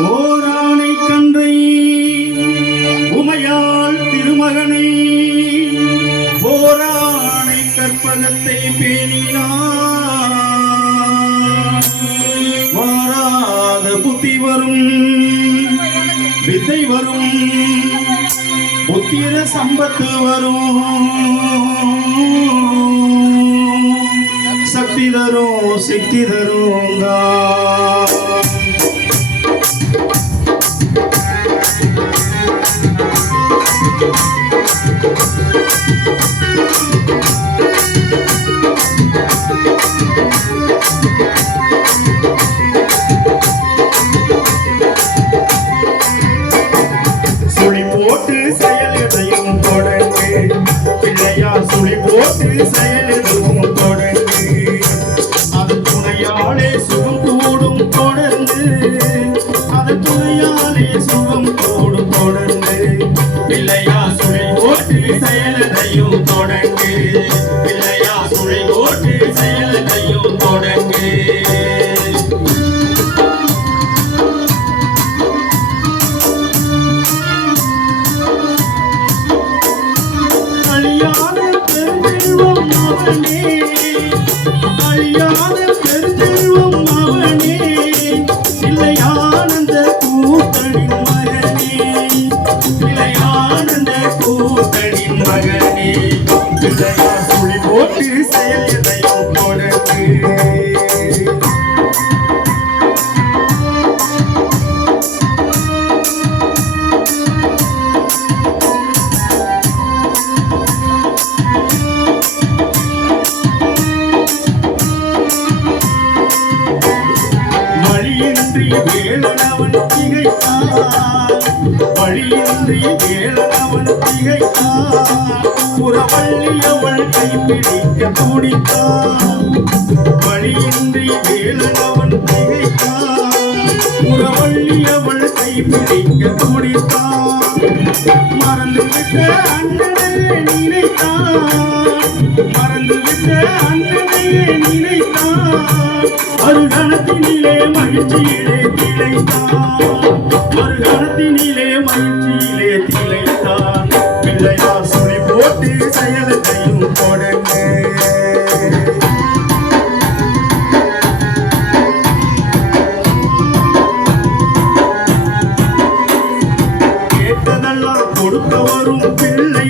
ஓரானை கன்றை உமையாள் திருமகனை போரானை கற்பகத்தை பேணினார். வாராத புத்தி வரும் வித்தை வரும் புத்திர சம்பத்து வரும் சக்தி தரும் சித்தி தரும் சுழி போட்டு செயல் எதையும் தொடங்கு பிள்ளையா, சுழி போட்டு செயல் எதுவும் தொடங்கு. அது துணையாலே சுகம் கூடும் தொடர்ந்து, அது துணையாலே சுகம் கூடும் தொடர்ந்து. பிள்ளையா, சுழி போட்டு செயல் எதையும் தொடங்கு பிள்ளையா, சுழி போட்டு செயல் எதையும் தொடங்கு. அழியாத பெருஞ்செல்வம் அவனே, அழியாத பெருஞ்செல்வம் அவனே, இளையானந்த கூத்தனின் மகனே, இளையானந்த கூத்தனின் மகனே. பிள்ளையா, சுழி போட்டு செயல் எதையும் தொடங்கு. வழியின்றி வேலனவன் திகைத்தான், வழியின்றி வேலனவன் திகைத்தான். புறவள்ளியவள் கைப்பிடிக்க துடித்தான், வழியின்றி வேலனவன் திகைத்தான். புறவள்ளியவள் கைப்பிடிக்க துடித்தான். மறந்துவிட்ட அண்ணனையே நினைத்தான், மறந்துவிட்ட அண்ணனையே நினைத்தான். மறுகணத்தினிலே மகிழ்ச்சியிலே திளைத்தான், மறுகணத்தினிலே மகிழ்ச்சியிலே திளைத்தான். பிள்ளையா, சுழி போட்டு செயலத்தையும் தொடங்கு. கேட்டதெல்லாம் கொடுக்க வரும் பிள்ளை,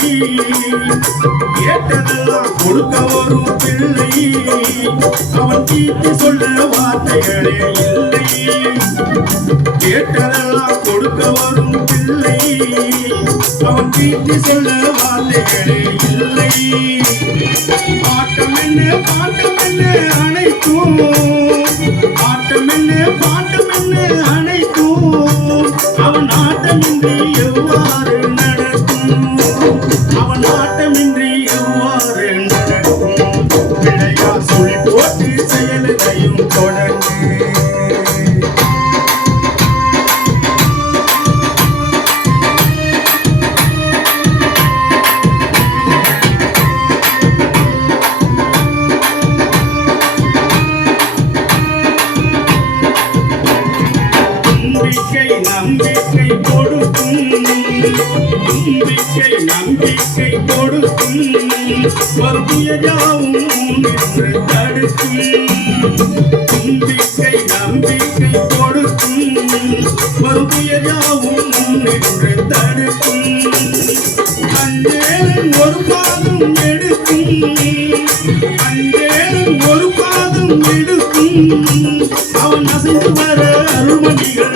கேட்டதெல்லாம் கொடுக்க வரும் பிள்ளை. அவன் தீர்த்து சொல்ல வார்த்தைகளே இல்லை, கேட்டதெல்லாம் கொடுக்க வரும் பிள்ளை. அவன் தீர்த்து சொல்ல வார்த்தைகளே இல்லை. பாட்டம் என்ன பாட்டம் என்ன அனைத்தும், பாட்டம் என்ன பாட்டம் என்ன அனைத்தும். அவன் ஆட்டமின்றி எவ்வாறு நடக்கும், அவன் ஆட்டமின்றி எவ்வாறு நடக்கும். பிள்ளையா, சுழி போட்டு செயலையும் தொடங்கு. நம்பிக்கை நம்பிக்கை கொடுக்கும், நம்பிக்கை நம்பிக்கை கொடுக்கும். வருதியாவும் நின்று தடுக்கும், நம்பிக்கை நம்பிக்கை கொடுக்கும். வருதியாவும் நின்று தடுக்கும். அஞ்சேலன் ஒரு பாதம் எடுக்கும், அஞ்சேலன் ஒரு பாதம் எடுக்கும். அவன் அசைந்து வர அருள்மணிகள்